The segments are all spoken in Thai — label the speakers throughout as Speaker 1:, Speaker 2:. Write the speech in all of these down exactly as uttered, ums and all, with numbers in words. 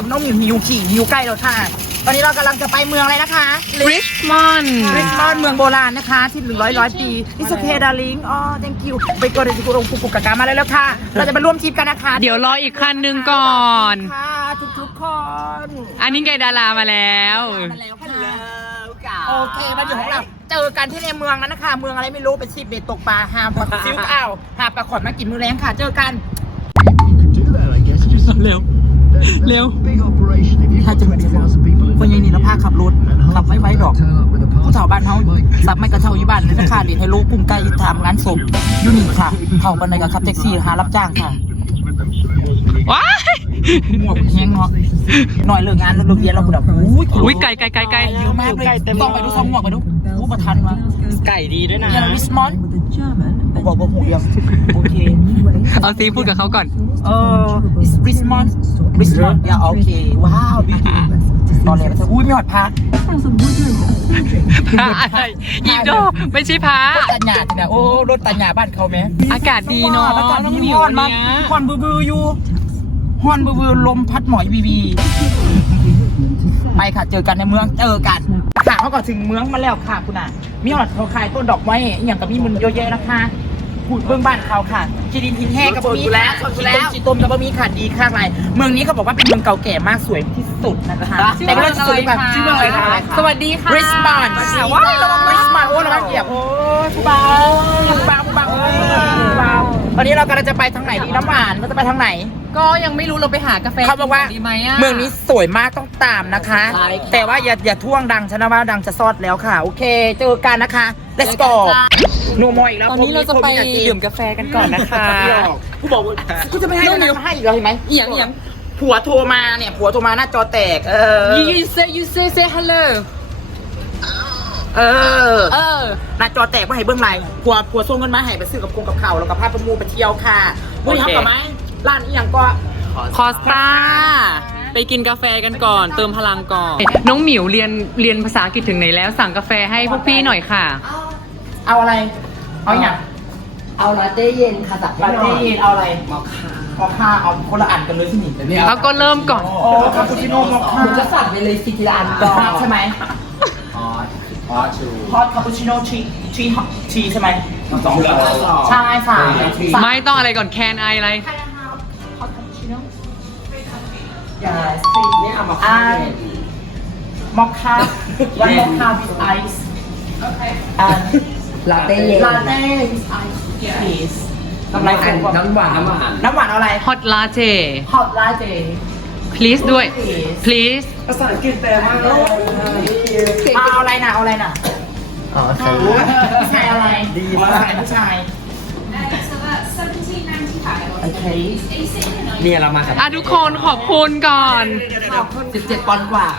Speaker 1: น้องหมิวหิวขี่หิวใกล้แล้วค่ะตอนนี้เรากำลังจะไปเมืองอะไรนะคะ
Speaker 2: ริชมอนด์
Speaker 1: ริชมอนด์เมืองโบราณนะคะที่หนึ่งร้อยร้อยปีอิสเคดาลิงอ๋อ thank you ไปกดดิกุรงกุกุกกามาแล้วค่ะ เราจะไปร่วมทริปกันนะคะ
Speaker 2: เดี๋ยวรออีกคันหนึ่งก่อน
Speaker 1: ค่ะทุกๆคน
Speaker 2: อันนี้ไงดารามาแล้ว
Speaker 1: มาแล้วค่ะโอเคมาอยู่ของเราเจอกันที่ในเมืองนั้นนะคะเมืองอะไรไม่รู้เป็นชีพเบ็ดตกปลาหาปลาซิวอ้าวหาปลาขอดมากินมื้อแรงค่ะเจอกัน
Speaker 2: เร็วเร็ว
Speaker 1: ถ้าจะเป็นคนยังนี่เราพาขับรถขับไว้ไว้ดอกผู้เฒ่าบ้านเขาสับไม่กระเทาอยู่บ้านเลยนะคะเด็กให้รู้กุ้งไก่ทำงานศพยูนี่ค่ะเข้าบันไดกับขับแท็กซี่หารับจ้างค่ะ
Speaker 2: ว้าย
Speaker 1: หมวกแห้งเนาะหน่อยเลิกงานแล้วเลิกเรียนเราคุณแบบอุ้ย
Speaker 2: อุ้ยไกลไกลไกลไกล
Speaker 1: เยอะมากเลยต้องไปดูซองหมวกไปดูอู้ประทันวะ
Speaker 3: ไก่ดีด้วยนะ
Speaker 1: อย่างริสมอนบอกบอกหูยังโอเค
Speaker 2: เอาซีพูดกับเขาก่อน
Speaker 1: เออริสมอนริสมอนอย่าโอเคว้าวบิวตี้ตอนแรกก็จะอุ้ยไม่หอดพัก
Speaker 2: พระอะไรอีโดไม่ใช่พระ
Speaker 1: ตัญญาที่ไหนโอ้รถตัญญาบ้านเขาไหม
Speaker 2: อากาศดีเนาะ
Speaker 1: อากาศ
Speaker 2: น้อง
Speaker 1: ดี
Speaker 2: หมิ
Speaker 1: ฮ
Speaker 2: ว
Speaker 1: อนมา
Speaker 2: เนี่ย
Speaker 1: ฮอนบือบืออยู่ฮอนบือบือลมพัดหมอยบีบีไปค่ะเจอกันในเมืองเจอกันค่ะเขาก็ถึงเมืองมาแล้วค่ะคุณอ่ะมีหอดเขาขายต้นดอกไม้อย่างกับมีมันเยอะแยะนะคะพูดเบื้องบ้านเขาค่ะจีดินทินแห้กับมีแล้วจีต้มจีต้มกับบะมีค่ะดีข้างไรเมืองนี้เขาบอกว่าเป็นเมืองเก่าแก่มากสวยที่สุดนะคะแต่ไม่ได้สุดแบบชื่อเมืองอะไรคะ
Speaker 2: สวัสดีค่ะ
Speaker 1: ริสมอนด์ว้าวระวังริสมอนด์โอ้ระวังเหยียบโอ้ผู้เบาผู้เบาผู้เบาเอ้ยผู้เบาตอนนี้เรากำลังจะไปทางไหนดีน้ำหวานเราจะไปทางไหน
Speaker 2: ก็ยังไม่รู้เราไปหากาแฟ
Speaker 1: เขาบอกว่า
Speaker 2: ดีไหมอะ
Speaker 1: เมืองนี้สวยมากต้องตามนะคะ แต่ว่าอย่าอย่าท่วงดังฉันนะว่าดังจะซอดแล้วค่ะ โอเค เจอกันนะคะ let's go นัวมอยอีกแล้ว
Speaker 2: ตอนนี้เราจะไปดื่มกาแฟกันก่อนนะคะ
Speaker 1: ผู้บอกว่ากูจะไม่ให้นะให้อีกแล้วเห็นไหม
Speaker 2: เอียงเอียง
Speaker 1: ผัวโทรมาเนี่ยผัวโทรมาหน้าจอแตกเออ
Speaker 2: you you say you say say hello
Speaker 1: เออ
Speaker 2: เออ
Speaker 1: หน้าจอแตกว่าให้เบื้องไรผัวผัวส่งเงินมาให้ไปซื้อกับกงกับข้าวแล้วก็พาประมูไปเที่ยวค่ะบุ้ยฮับกับไหมร้านอีหยังก็
Speaker 2: คอสตาไปกินกาแฟกันก่อน เติมพลังก่อน น้องหมิวเรียนเรียนภาษาอังกฤษถึงไหนแล้วสั่งกาแฟให้พวกพี่หน่อยค่ะ
Speaker 1: เอาอะไร เอาอย่าง
Speaker 3: เอาลาเต้เย็นค่ะตัก
Speaker 1: ลาเต้เย็นเอาอะไรมอคค่ามอคค่าเอาคนละอันกันเลยสินี่
Speaker 2: เอาก็เริ่มก่อน
Speaker 1: โอ้คาปูชิโน่มอคค่า
Speaker 3: ผมจะสั่งไปเลยสิทีละอันก่อน
Speaker 1: ใช่ไหม
Speaker 3: อ๋อพอชู
Speaker 1: ฮอตคาปูชิโน่ชีชีชีใช่ไหม
Speaker 3: สองเหลือสอง
Speaker 1: ใช่สาม
Speaker 2: ไม่ต้องอะไรก่อนแคนไออะไร
Speaker 1: yes
Speaker 3: นี่เอามา
Speaker 1: อ่า
Speaker 3: เย็น
Speaker 1: มอคค่า one มอคค่า with ice and
Speaker 3: ลาเต้เย็น
Speaker 1: latte with ice please น้ำลายฟูก่อน
Speaker 3: น้ำหวานน้ำหวาน
Speaker 1: น้ำหวานเอาอะไร
Speaker 2: hot latte
Speaker 1: hot latte
Speaker 2: please ด้วย please
Speaker 3: ภาษาอังกฤษแปลว่าอะไร
Speaker 1: มาเอาอะไรน่ะเอาอะไรน่ะ
Speaker 3: อ๋อใช่
Speaker 1: ผู้ชายอะไร
Speaker 3: ดีมาก
Speaker 1: ผู้ชาย
Speaker 4: So that's seventeen ninety-five.
Speaker 1: โอเค
Speaker 4: Are you sitting in on
Speaker 3: เนี่ยเรามาจาก
Speaker 2: อ่ะทุกคนขอบคุณก่อน
Speaker 3: สิบเจ็ดปอนด์กว่า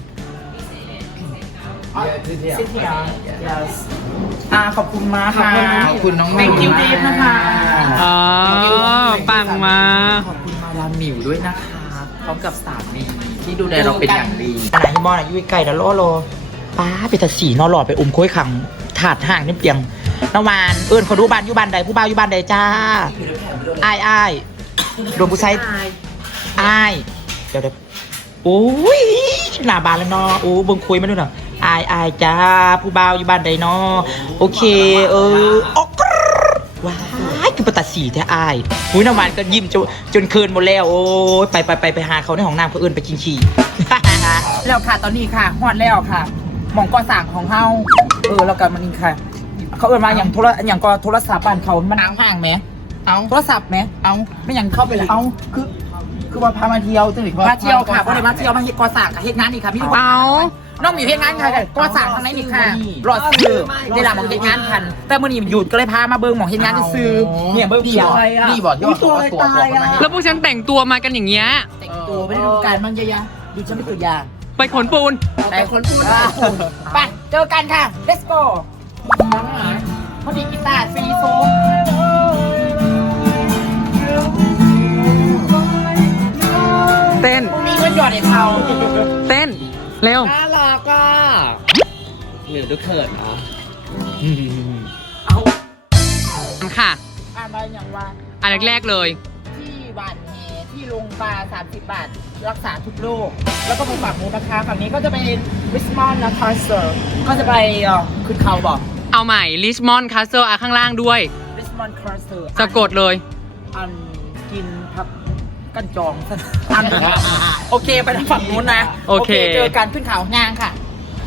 Speaker 1: ซิเทีย yes อ่าขอบคุณมากค่ะ
Speaker 3: ขอบคุณน้อง
Speaker 1: thank you deep นะคะ
Speaker 2: อ๋อ ปังมา
Speaker 3: ขอบคุณมาดามหมิวด้วยนะคะพร้อมกับสามีที่ดูแลเราเป็นอย่างดี
Speaker 1: อันไหนที่มอน่ะยุ้ยไก่แล้วโลโลป้าไปตัดสีนอหล่อไปอมค้อยขังถาดห่างนี่เปียงนวานเอิญเขาดูบ้านอยู่บ้านใดผู้บ่าวอยู่บ้านใดจ้าอายอายรวมผู้ใช้อายเดี๋ยวเดี๋ยวโอ้ยหน้าบานแล้วเนาะโอ้เบิ่งคุยมาด้วยเนาะอายอายจ้าผู้บ่าวอยู่บ้านใดเนาะโอเคเออโอ้กรว้ายคือประตัดสีแท้อายหุ้ยน้ำหวานก็ยิ้มจนจนเคินหมดแล้วโอ้ยไปไปไปไปหาเขาในห้องน้ำเขาเอิญไปกินขี้ แล้วค่ะตอนนี้ค่ะฮอดแล้วค่ะหมองก่อสร้างของเฮาเออแล้วก็มันนี่ค่ะ เขาเอิ้นมาอย่างโทรอย่างก็โทรศัพท์บ้านเขามันห่างๆไหมเอาโทรศัพท์ไหมเอาไม่อย่างเข้าไปเลยเอาคือคือว่าพามาเที่ยวจังหรือมาเที่ยวค่ะเพราะเลยมาเที่ยวมาเฮ็ดก่อสร้างกับเฮ็ดงานนี่ค่ะพี่ลูก
Speaker 2: เอา
Speaker 1: น้องมีเฮ็ดงานค่ะก่อสร้างทางไหนนี่ค่ะรอซื้อเวลาหมองเฮ็ดงานทันแต่มื้อนี้หยุดก็เลยพามาเบิ่งหมองเฮ็ดงานซื้อเนี่ยเบิ่งเดียว
Speaker 3: นี่บอกยอดตัวตัวตัว
Speaker 2: แล้วพวกฉันแต่งตัวมากันอย่างเงี้ย
Speaker 1: แต่งตัวไม่ได้ดูการมันเยอะๆดูฉันเป็นตัวอย่าง
Speaker 2: ไปขนปูน
Speaker 1: แต่คนพูดไปเจอกันค่ะ let's go พอดีกีตาร์ฟรีโซม
Speaker 2: เต้น
Speaker 1: มีเงินหยอดในเขา
Speaker 2: เต้น เร็ว
Speaker 3: น่ารักอ่ะหมิวดูเขินเนาะ
Speaker 1: เอา
Speaker 2: ค่ะ
Speaker 1: อะไรอย่างว่า
Speaker 2: อันแรกๆเลย
Speaker 1: ที่หวานแหที่โรงพยาบาลสามสิบบาท รักษาทุกโรคแล้วก็ไปฝั่งนู้นนะคะฝั่งนี้ก็จะเป็นริสมอนด์นะคะเซอร์ก็จะไปเอ่อขึ้นเขาบอก
Speaker 2: เอาใหม่ลิชมอนด์คาสเซิลข้างล่างด้วย
Speaker 1: ริสมอนด์คาเซอร์
Speaker 2: สะกดเลย
Speaker 1: อันกินผักกันจองอันโอเคไปทางฝั่งนู้นนะ
Speaker 2: โอเค
Speaker 1: เจอกันขึ้นเขางางค่ะ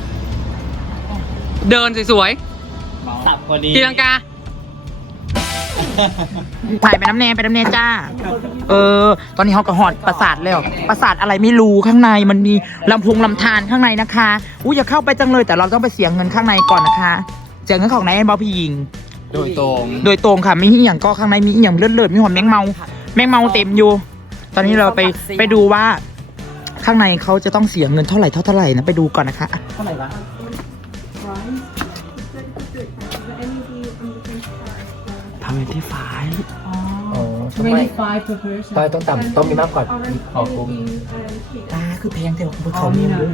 Speaker 2: เดินสวย
Speaker 3: สับพอดี
Speaker 2: ๆตีลังกา
Speaker 1: ถ่ายไปน้ำแนไปน้ำแนจ้า เออ ตอนนี้เขาก็หอดปราสาทแล้วปราสาทอะไรไม่รู้ข้างในมันมีลำพุงลำธารข้างในนะคะอุ้ยอย่าเข้าไปจังเลยแต่เราต้องไปเสียเงินข้างในก่อนนะคะเสียเงินของไหนบอพี่ยิง
Speaker 3: โดยตรง
Speaker 1: โดยตรงค่ะมีอหย่างก็ข้างในมีอหย่างเลือดเลือดมีหอมแมงเมาแมงเมาเต็มอยู่ ตอนนี้เราไปไปดูว่า ข้างในเขาจะต้องเสียเงินเท่าไหร่เท่าเท่าไหร่นะไปดูก่อนนะคะเท่าไหร่วะ
Speaker 5: ทำเป็นที่ฝ่าย
Speaker 1: อ๋อ
Speaker 4: twenty-five per person
Speaker 5: ต้อยต้องต่ำต้องมีมากกว่าขอคุ้ม
Speaker 1: อ่าคือแพงแต่ว่าเขามีเยอะ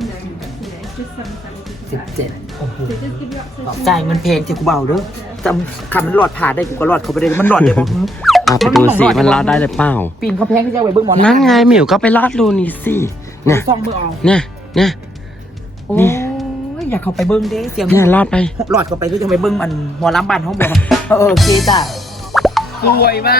Speaker 5: สิบเจ็ด
Speaker 1: โอ้โหจ่ายเงินเพลงที่กูเบาเด้อจำคำมันหลอดผ่าได้กูก็หลอดเขาไปเลยมันหลอดเดี๋ยวบอก
Speaker 5: อ่ะไปดูสิมันรอดได้หรือเปล่า
Speaker 1: ปีนเขาแพงที่จะเอาไว้เบิ้งหมอ
Speaker 5: นั่นไงหมิวก็ไปรอดรูนี้สิเนี่ย
Speaker 1: ซองมือเอา
Speaker 5: เนี่ยเนี่ย
Speaker 1: โอ้ยอยากเข้าไปเบิ้งเด้เสียง
Speaker 5: เนี่ยรอดไป
Speaker 1: หลอดเข้าไปก็จะไปเบิ้งมันหมอล้ำบันเขาบอกเออโอเคจ้ะ
Speaker 2: สวยมาก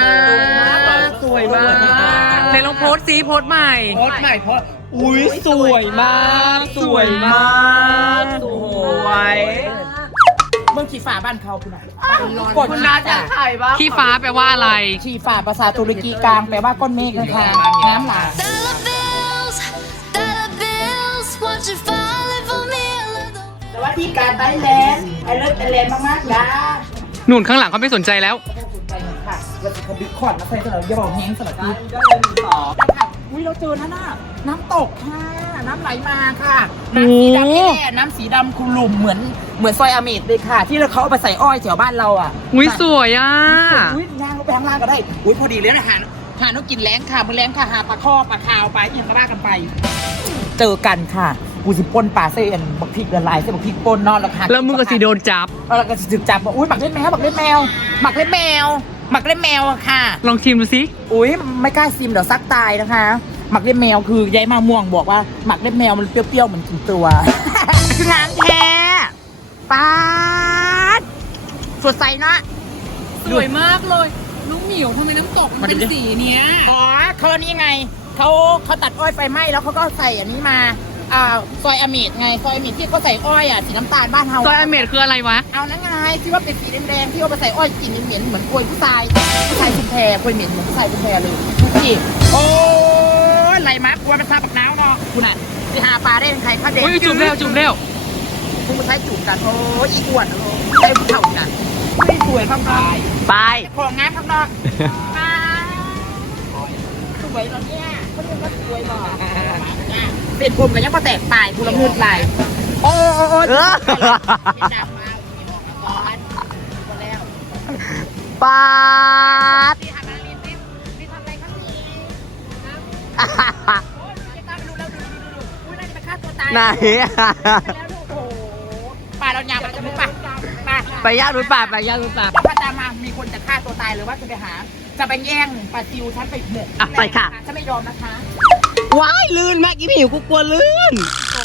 Speaker 2: สวยมากไหนลองโพสต์ซีโพสต์ใหม่
Speaker 1: โพสใหม่เพราะอุ้ยสวยมากสวยมากสวยเบิ้งขี่ฝาบ้านเขาคุณน่ะกดน้าจะถ่ายบ้าง
Speaker 2: ขี้ฟ้าแปลว่าอะไร
Speaker 1: ขี่ฝาภาษาตุรกีกลางแปลว่าก้อนเมฆนะคะน้ำหลาก
Speaker 6: Dollar bills, dollar bills, won't you falling for me a little?
Speaker 1: สวัสดีการไต้แลนด์ไอเลิฟไต้แลนด์มากๆจ้า
Speaker 2: หนุนข้างหลังเขาไม่สนใจแล้ว
Speaker 1: ค่ะเราจะคบิคอร์ดมาใส่สำหรับยาบอกแห้งสำหรับที่ก็เลยมีต่อค่ะอุ้ยเราเจอนะน่ะน้ำตกค่ะ น้ำไหลมาค่ะ น้ำสีดำแน่ๆน้ำสีดำคุลุ่มเหมือนเหมือนซอยอาเมดเลยค่ะ ที่เราเขาเอาไปใส่อ้อยแถวบ้านเราอ่ะ
Speaker 2: อุ้ยสวยอ่ะ
Speaker 1: อุ้ยย่างลงไปข้างล่างก็ได้ อุ้ยพอดีเลยนะหาหาต้องกินแล้งค่ะมันแล้งค่ะหาปลาข้อปลาคาวไปอย่างก็ว่ากันไป เจอกันค่ะกูสิปนปลาเส้นบักพริกละลายเส้นบักพริกปนนอนแล้วค่ะ
Speaker 2: แล้วมึงก็สีโดนจับ
Speaker 1: แล้วก็จึกจับบอกอุ้ยหมักเล่นแมวหมักเล่นแมวหมักเล่นแมวหมักเล่นแมวอะค่ะ
Speaker 2: ลองชิมดูสิ
Speaker 1: อุ้ยไม่กล้าซิมเดี๋ยวซักตายนะคะ หมักเล่นแมวคือยายมาม่วงบอกว่าหมักเล่นแมวมันเปรี้ยวๆเหมือนกินตัว คืองานแท้ป๊าดสดใสเนาะ
Speaker 2: สวยมากเลยน้องหมิวทำไมน้ำตกมันเป็นสีเนี้ย
Speaker 1: อ๋อเขาอันนี้ไงเขาเขาตัดอ้อยไฟไหม้แล้วเขาก็ใส่อันนี้มาอ่าซอยอเมดไงซอยอเมดที่เขาใส่อ้อยอ่ะสีน้ำตาลบ้านเฮา
Speaker 2: ซอยอเมดคืออะไรวะ
Speaker 1: เอานั่นไงที่ว่าเป็นสีแดงๆที่เอาไปใส่อ้อยกลิ่นเหม็นๆเหมือนกล้วยผู้ชายผู้ชายชุมแพกล้วยเหม็นเหมือนผู้ชายชุมแพเลยทุกทีโอ้ยไหลมากกลัวมันซาบักน้าวเนาะคุณน่ะที่หาปลาได้เป็นใครข้าวแดง
Speaker 2: อุ้ยจุ่มเร็วจุ่มเร็ว
Speaker 1: พวกมันใช้จุ่มกันโอ้ยอีอ้วนโอ้ยไอ้ผู้เฒ่าน่ะไม่สวยข้างนอก
Speaker 5: ไป
Speaker 1: ของงานข้างนอกมาสวยเหรอเนี่ยเขาเรียกว่าสวยหรอเป็นผมกันยังมาแตกตายกูละมืดไหลโอ้โอ้โอ้เป็นดำมาก่อนก็แล้ว
Speaker 5: ปาด
Speaker 1: ที่ทำอะไรลินลินลินทำอะไรข้างนี้นะโอ้ยจะตามไปดูแล้วดูดูดูดูอุ้ยน่าจะไปฆ่าตัวตาย
Speaker 5: ไหน
Speaker 1: แล้วดูโอ้โหป่าเราหยาบเราจะมุกป่ะมา
Speaker 5: ไปย่างหรือป่าไปย่างหรือป่า
Speaker 1: พระตามมามีคนจะฆ่าตัวตายหรือว่าจะไปหา จะไปแย่งปลาซิวฉันไปหมก
Speaker 5: อ่ะไปค่ะ
Speaker 1: ฉันไม่ยอมนะคะ
Speaker 5: ว้ายลื่นมากอีหมิวกูกลัวลื่น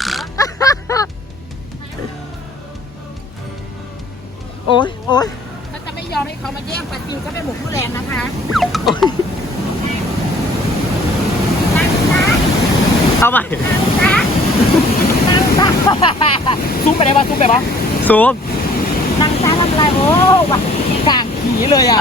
Speaker 5: โอ้ยโอ้ย
Speaker 1: ฉันจะไม่ยอมให้เขามาแย่งปลาซิวฉันไปหมกผู้แรงนะคะ
Speaker 5: เอาใหม่
Speaker 1: ซุ้มไปได้ปะซุ้มไปปะ
Speaker 5: ซูม
Speaker 1: นางจ้าทำอะไรโอ้ว่ะกลางผีเลยอ่ะ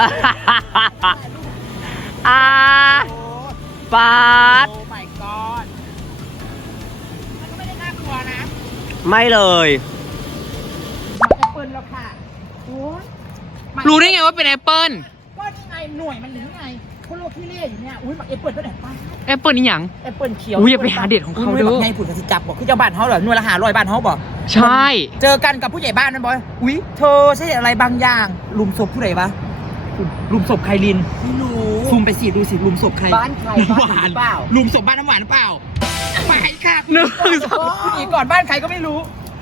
Speaker 5: อ่าปาด
Speaker 1: โอ้ my god มันก็ไม่ได้น่ากลัวนะ
Speaker 5: ไม่เลย
Speaker 1: มันจะปืนแล้วค่ะโอ้ย
Speaker 2: รู้ได้ไงว่าเป็นแอปเปิ้ล
Speaker 1: ก็นี่ไงหน่วยมันหรือไงคนโลกที่เล่อยู่เนี่ยอุ้ยมันเอเปิลก็ไหนป้า
Speaker 2: แอปเปิ้ลนี่หยัง
Speaker 1: แอปเปิลเขียว
Speaker 2: อุ้ยอย่าไปหาเด็ดของเขาเด้อ
Speaker 1: ไงผุดกระสิจับบอกคือเจ้าบ้านเขาเหรอหน่วยละหาร้อยบ้านเขาบอก
Speaker 2: ใช่
Speaker 1: เจอกันกับผู้ใหญ่บ้านนั่นบอยอุ้ยเธอใช่อะไรบางอย่างลุมศพผู้ใดวะลุมศพใครลินไม่รู้ซูมไปสิดูสิลุมศพใครบ้านใครบ้านหวานเปล่าลุมศพบ้านน้ำหวานหรือเปล่าหวานค่ะ
Speaker 2: หนึ่งสอง
Speaker 1: หนีก่อนบ้านใครก็ไม่รู้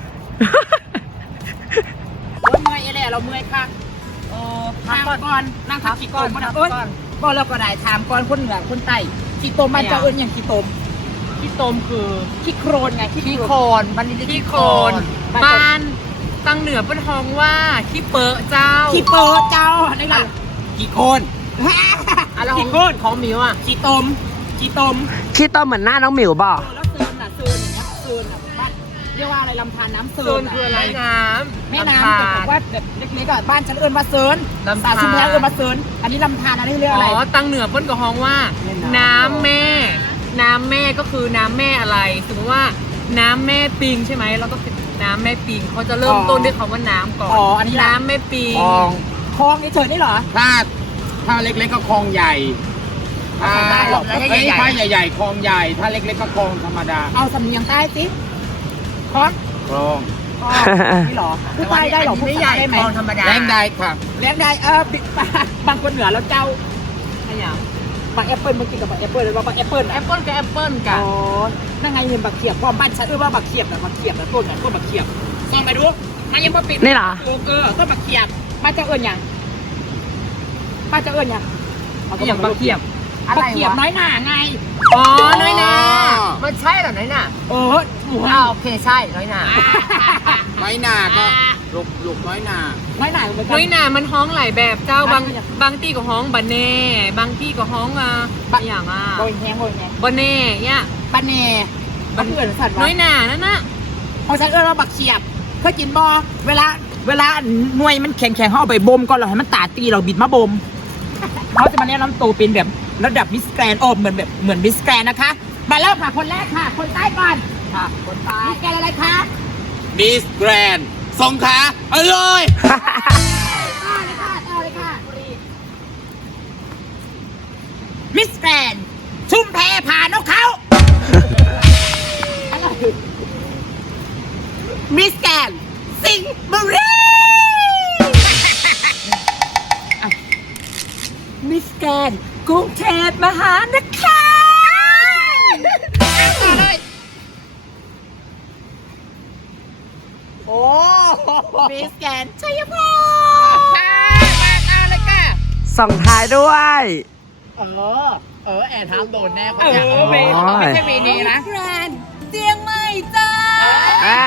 Speaker 1: เราเมื่อยแหละเราเมื่อยค่ะเออพักก่อนนั่งพักกี่ก่อนเอ้ยบอกเราก็ได้ถามก่อนคนเหนือคนใต้ที่ขี้ตมมันจะเอิ้นอย่างขี้ตม
Speaker 2: ขี้ตมคือ
Speaker 1: ขี้โครนไงขี้
Speaker 2: ขี้โค
Speaker 1: โค
Speaker 2: ล
Speaker 1: นมันนี่
Speaker 2: ขี้โคลนบ้านตังเหนือเป็นห้องว่าขี้เปอะเจ้า
Speaker 1: ขี้เปอเจ้านี่ล่ะ
Speaker 3: กี่โคน
Speaker 2: อะไรของของหมิวอ่ะ
Speaker 1: ขี้ตมขี้ตม
Speaker 5: คิดต้มเหมือนหน้าน้องหมิวบ่
Speaker 1: เออแล้วเซินอ่ะเซินอย่างเงี้ยเซินอ่ะบ้านเรียกว่าอะไรลำธารน้ำเซิ
Speaker 2: โซ
Speaker 1: น
Speaker 2: นคืออะไร
Speaker 1: แม่
Speaker 2: น้ำ
Speaker 1: แม่น้ำแต่บอกว่าแบบเล็กๆอ่ะบ้านฉันเอิ้นมาเซิน
Speaker 2: ลำ
Speaker 1: สา
Speaker 2: ธาว
Speaker 1: ชุมแพร
Speaker 2: ร
Speaker 1: เอิ้นมาเซินอันนี้ลำธารอันนี้เรียก
Speaker 2: อ๋
Speaker 1: อะไร
Speaker 2: อตังเหนือเปิ้นกับห้องว่า น้ำแม่ น้ำแม่ก็คือน้ำแม่อะไร สมมติว่าน้ำแม่ปิงใช่ไหมแล้วก็เป็นน้ำแม่ปิงเขาจะเริ่มต้นด้วยคำว่าน้ำก่อน
Speaker 1: อ๋ออันนี้
Speaker 2: น้ำแม่ปิง
Speaker 3: คลอง
Speaker 1: คลองเฉยๆนี่เหรอ
Speaker 3: ถ้าถ้าเล็กๆก็คลองใหญ่ถ้า
Speaker 1: คลองได้หรอกแล้วใหญ่ๆ
Speaker 3: เอ้ยถ้าใหญ่ๆคลองใหญ่ ถ้าเล็กๆก็คลองธรรมดา
Speaker 1: เอาสำเนียงใต้สิคลอง
Speaker 3: คลอง
Speaker 1: คลองนี่เหรอพูดใต้ได้เหรอพูดใต้ได้ไหม
Speaker 3: แรงได้ค่ะ
Speaker 1: เลี้ยงได้เออบิดบางคนเหนือแล้วเจ้า
Speaker 2: อะไรอย่าง
Speaker 1: บักแอปเปิลเมื่อกี้กับบักแอปเปิลเลยว่าบักแอปเปิล
Speaker 2: แอปเปิ้ลกับแอปเปิ้ลกั
Speaker 1: อ๋
Speaker 2: น
Speaker 1: อนั่งไงเห็นบักเขียบความบ้านฉันเออว่าบักเขียบนะบักเขียบนะต้นนะต้นบักเขียบซองไปดูมันยังไม่ปิด
Speaker 5: นี่เหรอ
Speaker 1: เออเออต้นบักเขียบมาจะเอิญยังมาจะเอิญยัง
Speaker 2: อย่างบางเขียบ
Speaker 1: บักเขียบน้อยหนาไง
Speaker 2: อ๋อ น้อยหนามันใช่เหรอน้อยหนา
Speaker 1: เออหมู
Speaker 2: อ่าโอเคใช่น้อยหนา
Speaker 3: น้อยหนาก็หลบหลบน้อยหนา
Speaker 1: น้อยหนาเหมือนกั
Speaker 2: น้อยหนามันห้องหลายแบบเจ้าบาง
Speaker 1: อะไรอย่าง
Speaker 2: บางที่ก็ห้องบันเน่บางที่ก็ห้องอ่ะอะไรอย่างอ่ะ
Speaker 1: โบยแห้งโบยแห้ง
Speaker 2: บันเน่เนี่ย
Speaker 1: ปันเน่บันเอิญสัตว์
Speaker 2: น้อยหนานั่นน่ะ
Speaker 1: ของฉันเอิญว่าบักเขียบเคยกินบอเวลาเวลาหน่วยมันแข็งแข็งๆเขาเอาไปบ่มก่อนเราให้มันตาตีเราบิดมาบ่ม เขาจะมาแนะนำตัวเป็นแบบระดับมิสแกรนด์โอ้เหมือนแบบเหมือนมิสแกรนด์นะคะ มาเริ่มค่ะคนแรกค่ะ คนใต้ก่อนค่ะคนใต้มิสแกรนด์อะไรคะ
Speaker 3: มิสแกรนด์สงขลาเอาเลย
Speaker 1: ต่อเลยค่ะต่อเลยค่ะมิสแกรนด์ชุมแพผานกเขาอะไรมิสแกรนด์สิงห์บุรีมิสแกรนด์กรุงเทพมหานครเอาต่อเลยโอ้มิสแกรนด์ชัยภูมิมาต่อเลยค่ะ
Speaker 5: ส่งท้ายด้วย
Speaker 1: เออ
Speaker 3: เออแอนทามโดนแน่
Speaker 1: เออไม่
Speaker 5: โอ้ย
Speaker 1: ไม่ใช่เมนีนะ
Speaker 6: แกรนด์เจียงใหม่จ้า
Speaker 5: อ่า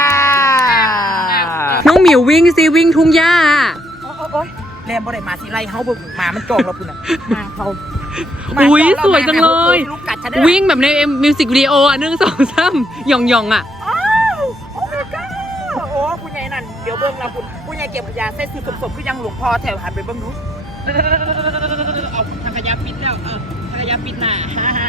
Speaker 2: น้องหมิววิ่งสิวิ่งทุ่งหญ้า
Speaker 1: โอ้โอ้โอ้ยแรมบ่ได้มาสิไล่เฮาเบิ่งหมามันจองเราพุ่นน่ะมาเขามา
Speaker 2: อุ๊ย
Speaker 1: จงรา
Speaker 2: สวยจังเลย
Speaker 1: มาลูกกัดฉันได้
Speaker 2: วิ่งแบบในมิวสิกวิดีโออ่ะหนึ่งสองสามหย่องหย่องๆอ่ะ
Speaker 1: อ้าวโอ้ my god โอ้ผู้ใหญ่นั่นเดี๋ยวเบิ่งเราพุ่นผู้ใหญ่เก็บขยะใส่สีสมๆคือยังหลวงพ่อแถวหันไปเบิ่งดูเอาทางขยะปิดแล้วเออทางขยะปิดหน้า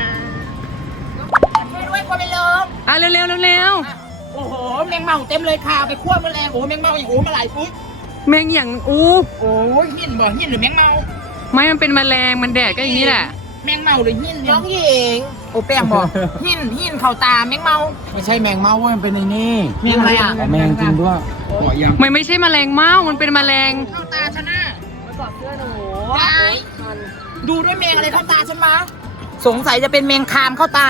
Speaker 1: ช่วยด้วยคนไปเลิม
Speaker 2: อ่ะเร็วเร็วเร็วเร็ว
Speaker 1: โอ้โหแมงเม่าเต็มเลยค่ะเอาไปคั่วแมลงโอ้โหแมงเม่าอีกโอ้มาหลายปุ๊บ
Speaker 2: แมงอย่างอู้
Speaker 1: โอ้ยหินบ่หินหรือแมงเม่า
Speaker 2: ไม่มันเป็นแมลงมันแดดก็อย่างนี้แหละ
Speaker 1: แมงเม่าหรือหินน้องหญิงโอ้แป้งบ่หินหินเข่าตาแมงเม่า
Speaker 3: ไม่ใช่แมงเม่าเว้ยมันเป็นในนี่
Speaker 1: แมงอะไรอ่ะ
Speaker 3: แมงจริงด้วยหัวยำ
Speaker 2: มันไม่ใช่แมลงเม่ามันเป็นแมลง
Speaker 1: เข้าตาฉันน่ะมากอดเสื้อหนูได้ดูด้วยแมงอะไรเข้าตาฉันมาสงสัยจะเป็นแมงคามเข้าตา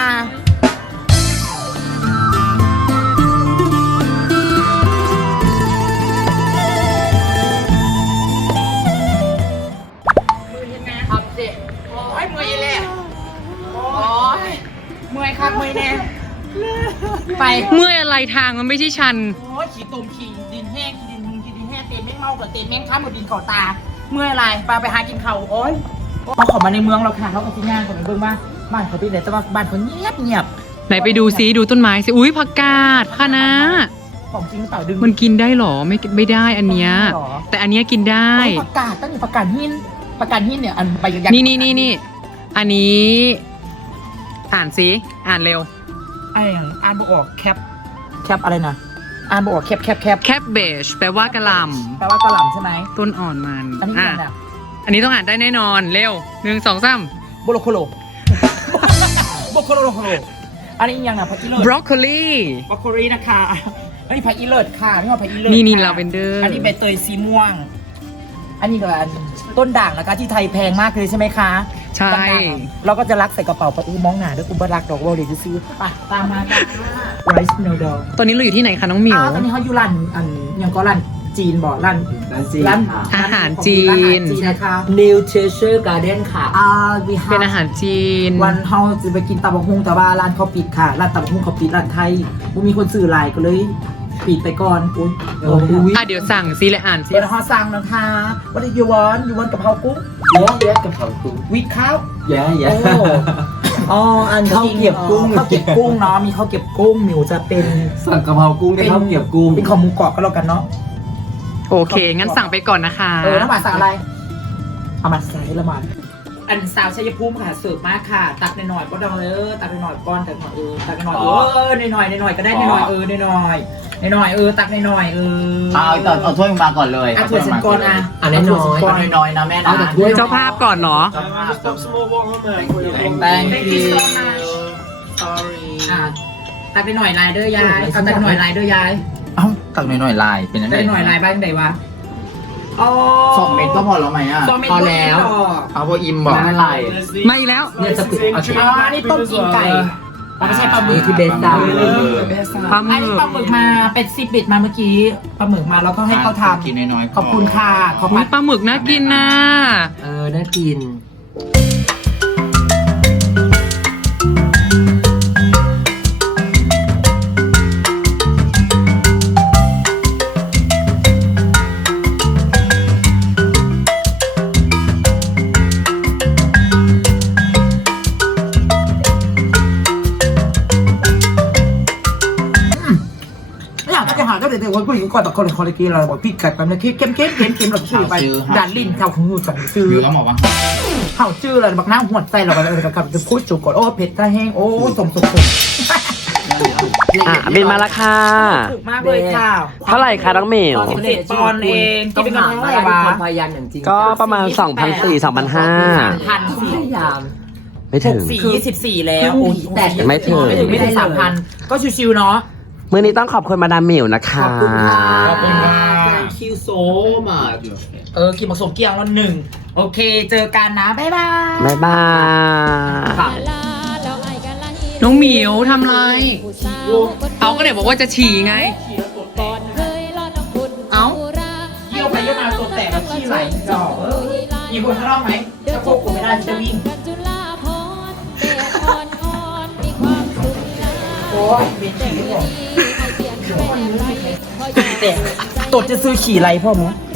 Speaker 1: ทำสิโอ้ยเมื่อยเลยโอ้ยเมื่อยครับเมื่อยแน่ไป
Speaker 2: เมื่อยอะไรทางมันไม่ใช่ชัน
Speaker 1: โอ้ยขี่ตุ่มขี่ดินแห้งขี่ดินมึงขี่ดินแห้งเต็มแม่งเมากับเต็มแม่งข้ามกับดินเข่าตา เมื่อยอะไรปลาไปหากินเขาโอ้ยเขาเขอมาในเมืองเราค่ะเขาเอาที่งานกันไปเบิ่งบ้านบ้านเขาที่ไหนแต่ว่าบ้านเขาเงียบเงียบ
Speaker 2: ไหนไปดูซิดูต้นไม้สิอุ้ยผักกาดคะน้า
Speaker 1: ของจริงหรือเปล่าดึง
Speaker 2: มันกินได้หรอไม่ไม่ได้อันเนี้ย
Speaker 1: หรอ
Speaker 2: แต่อันเนี้ยกินได้
Speaker 1: โอ้ยประกาศตั้งแต่ประกาศหินประกาศหินเนี่ยอันใบยักษ์
Speaker 2: นี่นี่นี่นี่อันนี้ อ่านสิอ่านเร็ว
Speaker 1: ไอ้อย่างอ่านบออกแคปแคปอะไรนะอ่านบออกแคปแคปแคป
Speaker 2: แคปเบจแปลว่ากะหล่
Speaker 1: แปลว่ากระหล่ำใช่ไหม
Speaker 2: ำต้นอ่อนมัน
Speaker 1: อันนี้
Speaker 2: อ่ะ
Speaker 1: อะไรเนี่ย
Speaker 2: อันนี้ต้องอ่านได้แน่นอนเร็วหนึ่งสองสาม
Speaker 1: โบโลโคโล โบโคโลโคโลอันนี้ยังนะผักอีเลิศ
Speaker 2: บรอกโคลี
Speaker 1: บรอกโคลีนะคะอันนี้ผักอีเลิศค่ะไม่ว่าผักอีเลิศ
Speaker 2: นี่นี่
Speaker 1: ค่ะ
Speaker 2: lavender
Speaker 1: อันนี้ใบเตยสีม่วง อันนี้ก็อันต้นด่างนะคะที่ไทยแพงมากเลยใช่ไหมคะ
Speaker 2: ใช่
Speaker 1: ด่างๆเราก็จะรักใส่กระเป๋าไปอู้มองหนาด้วยอุบรักดอกวอลเลย์ซื้อไปตามมาจ้าไรซ์เนลดอ
Speaker 2: ตอนนี้เราอยู่ที่ไหนคะน้องหมิว
Speaker 1: อ้าวตอนนี้เขาอยู่ร้านอันยังก็ร้านจีนบอกร้าน
Speaker 3: ร้านจีน
Speaker 1: ร้าน
Speaker 3: ค่ะ
Speaker 2: อาหารจีน
Speaker 1: ร้านอาหารจีนนะคะ
Speaker 5: New Treasure Garden ค่ะ
Speaker 1: อ่าวิหาร
Speaker 2: เป็นอาหารจีน
Speaker 1: วันเฮาจะไปกินตำบักหุ่งแต่ว่าร้านเขาปิดค่ะร้านตำบักหุ่งเขาปิดร้านไทยบ่มีคนซื้อหลายก็เลยปิดไปก่อนอุ้ยโอ้ย
Speaker 2: อ่ะเดี๋ยวสั่งซิเลยอ่านซิ
Speaker 1: เดี๋ยวเขาสั่งนะคะ What do you want you want กะเพรากุ้ง
Speaker 3: เยอะแยะกับเขากุ้ง
Speaker 1: วิดข้าว
Speaker 3: แย่แย่
Speaker 1: โอ้อ๋ออันข้าวเก็บกุ้งข้าวเก็บกุ้งเนาะมีข้าวเก็บกุ้งหมิวจะเป็น
Speaker 3: สั่งกะเพรากุ้งได้ข้าวเกรี๊ยวกุ้ง
Speaker 1: เป็นของหมูกรอบก็แล้วกันเนาะ
Speaker 2: โอเค งั้นสั่งไปก่อนนะคะ
Speaker 1: เออน้ำหวานสั่งอะไรเอามาใส่ละหมาดอันสาวชัยภูมิค่ะเสิร์ฟมากค่ะ ตักหน่อยๆก็ดังเลยเออตักหน่อยๆก้อนตักหน่อยเออตักหน่อยๆเออหน่อยๆหน่อยๆก็ได้หน่อยๆเออหน่อยๆหน่อยๆเออตักหน่อยๆเออ
Speaker 3: เอาเอาเอาถ้วยมาก่อนเลย
Speaker 1: อ่ะถ้วยฉันก่อนอ่ะ
Speaker 5: อันน้อยๆ
Speaker 1: ถ้วยฉัก่
Speaker 3: ก้
Speaker 1: อ
Speaker 3: อน นน้อยๆนะแม่นะ
Speaker 5: เอาแต่ถ้วย
Speaker 2: เจ้าภาพก่อนเนาะ
Speaker 3: เจ้าภาพ
Speaker 7: Just put some more water on there.
Speaker 3: Thank
Speaker 1: Thank you
Speaker 3: you
Speaker 1: so much
Speaker 3: sorry
Speaker 1: อ่ะตักหน่อยๆลายเด้อยายเอาตักหน่อยลายเด้อยาย
Speaker 3: เอ้าตักหน่อยๆลายเป็นยังไง
Speaker 1: ตักหน่อยลายบ้างไหนวะอ๋อ
Speaker 3: สองเม็ดก็พอแล้วไหมอ่ะ
Speaker 1: สองเม็ด
Speaker 5: พอแล้ว
Speaker 1: ก็พอ
Speaker 3: เอาพออิ่มบอกไม่ไร
Speaker 7: There's the
Speaker 2: ไม่แล้ว
Speaker 5: เนี่ยจะปิดเอา
Speaker 7: drink
Speaker 1: อ๋อนี่ต้มกินไก่ เราไม่ใช่ปลาหมึก
Speaker 5: ที่เบสดาว
Speaker 2: ปลาห
Speaker 1: อัน
Speaker 2: มึ
Speaker 1: นี้
Speaker 2: ก
Speaker 1: ปลาหมึกมาเป็นซิปบิดมาเมื่อกี้ปลาหมึกมาแล้วก็ให้เขาท
Speaker 3: กินน้อยๆ
Speaker 1: ำขอบคุณค่ะขอบ
Speaker 2: อุ๊
Speaker 1: คุ
Speaker 2: ย
Speaker 1: ณ
Speaker 2: ปลาหมึกน่ากินนะ
Speaker 5: เออ น่ากิน
Speaker 1: อยากจะหาก็เดี๋ยววันผู้หญิงก่อนแต่คนคอลเลกีเราบอกพี่กัดแบบนี้เข้มเข้มเข้มเข้มเข้มเราชื่อไปดันลิ้นเขาของหูสั่งซื้อ
Speaker 3: หรือต้องบอกว่า
Speaker 1: เขาชื่ออะไรบักน้ำหัวใจเราไปเลยกับจะพูดจุกก่อนโอ้เผ็ดตาแห้งโอ้สมสมสม
Speaker 5: อ่ะบินมาและค่ะ
Speaker 1: ถูกมากเลยค่ะ
Speaker 5: เท่าไหร่คะน้องหมิว
Speaker 1: สิบเจ็ดปอนด์เองที่เป็นเงินเท่าไหร่วะ
Speaker 5: พยายามอย่างจริงก็ประมาณ สองพันสี่ร้อย สองพันห้าร้อย
Speaker 1: พันสี่
Speaker 5: พยายาม ไม่
Speaker 1: ห
Speaker 5: ถึ
Speaker 1: ก
Speaker 5: ง
Speaker 1: สี่ยี่สิบสี่แล้วโอ้ยแต่
Speaker 5: ไม่ถึง
Speaker 1: ไม่ถึงไม่ถึงสามพันก็ชิวๆเนาะ
Speaker 5: มื้อนี้ต้องขอบคุณมาดามหมิวนะคะ
Speaker 1: ขอบคุณค่ะ
Speaker 3: ขอบคุณค่ะ
Speaker 5: Thank you so much
Speaker 1: เออกินผสมเกียงแล้วหนึ่งโอเคเจอกันนะ บ๊ายบาย
Speaker 5: บ๊ายบาย
Speaker 2: น้องหมิวทำไร เอาก็เดี๋ยวบอกว่าจะฉี่ไง
Speaker 1: เอ้าเยี่ยวไปเยี่ยวมาตัวแตกแล้วขี้ไหลจอกเออมีคนข้างนอกไหมถ้าพวกกูไม่ได้จะวิ่งโอ้ยเบียดฉี่หรอแต่ตดจะซื้อขี่ไรพ่อมั้ง